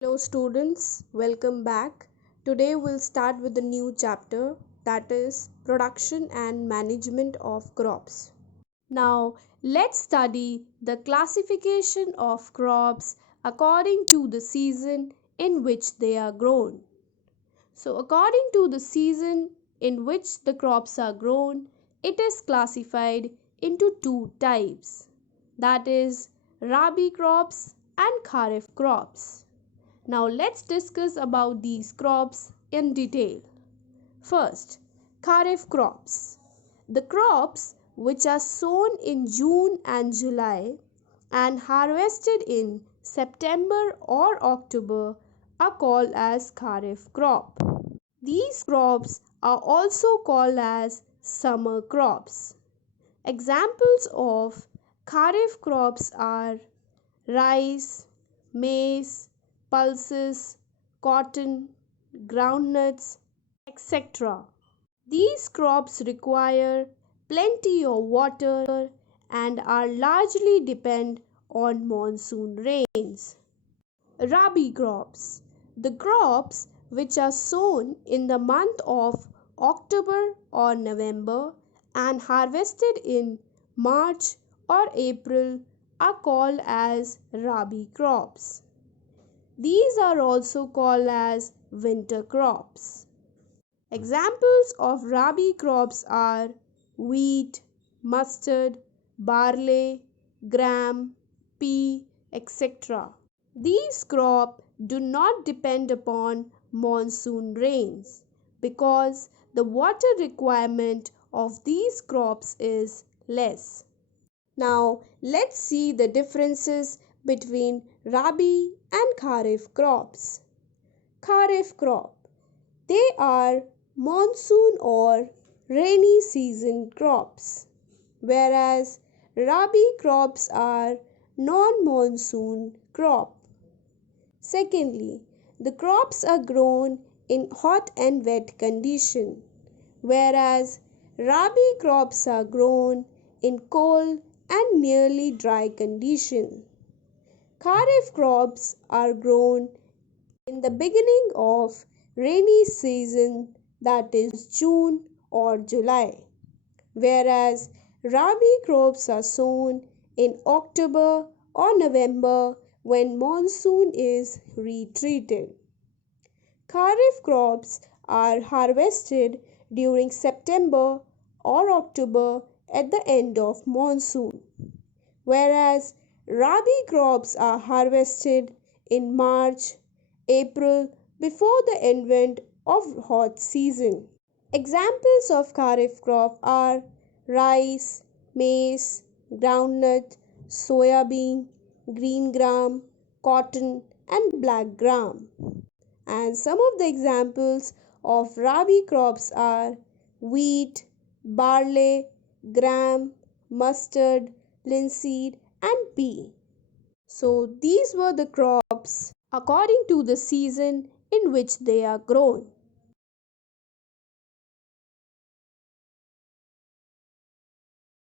Hello students, welcome back. Today we'll start with a new chapter, that is production and management of crops. Now let's study the classification of crops according to the season in which they are grown. So according to the season in which the crops are grown, it is classified into two types, that is RABI crops and KHARIF crops. Now let's discuss about these crops in detail. First, Kharif crops. The crops which are sown in June and July and harvested in September or October are called as Kharif crop. These crops are also called as summer crops. Examples of Kharif crops are rice, maize, pulses, cotton, groundnuts, etc. These crops require plenty of water and are largely depend on monsoon rains. Rabi crops. The crops which are sown in the month of October or November and harvested in March or April are called as Rabi crops. These are also called as winter crops. Examples of Rabi crops are wheat, mustard, barley, gram, pea, etc. These crops do not depend upon monsoon rains because the water requirement of these crops is less. Now let's see the differences between Rabi and Kharif crops. Kharif crop. They are monsoon or rainy season crops, whereas Rabi crops are non-monsoon crop. Secondly, the crops are grown in hot and wet condition, whereas Rabi crops are grown in cold and nearly dry condition. Kharif crops are grown in the beginning of rainy season, that is June or July, whereas Rabi crops are sown in October or November when monsoon is retreated. Kharif crops are harvested during September or October at the end of monsoon, whereas Rabi crops are harvested in March, April before the advent of hot season. Examples of Kharif crop are rice, maize, groundnut, soya bean, green gram, cotton and black gram. And some of the examples of Rabi crops are wheat, barley, gram, mustard, linseed and pea. So these were the crops according to the season in which they are grown.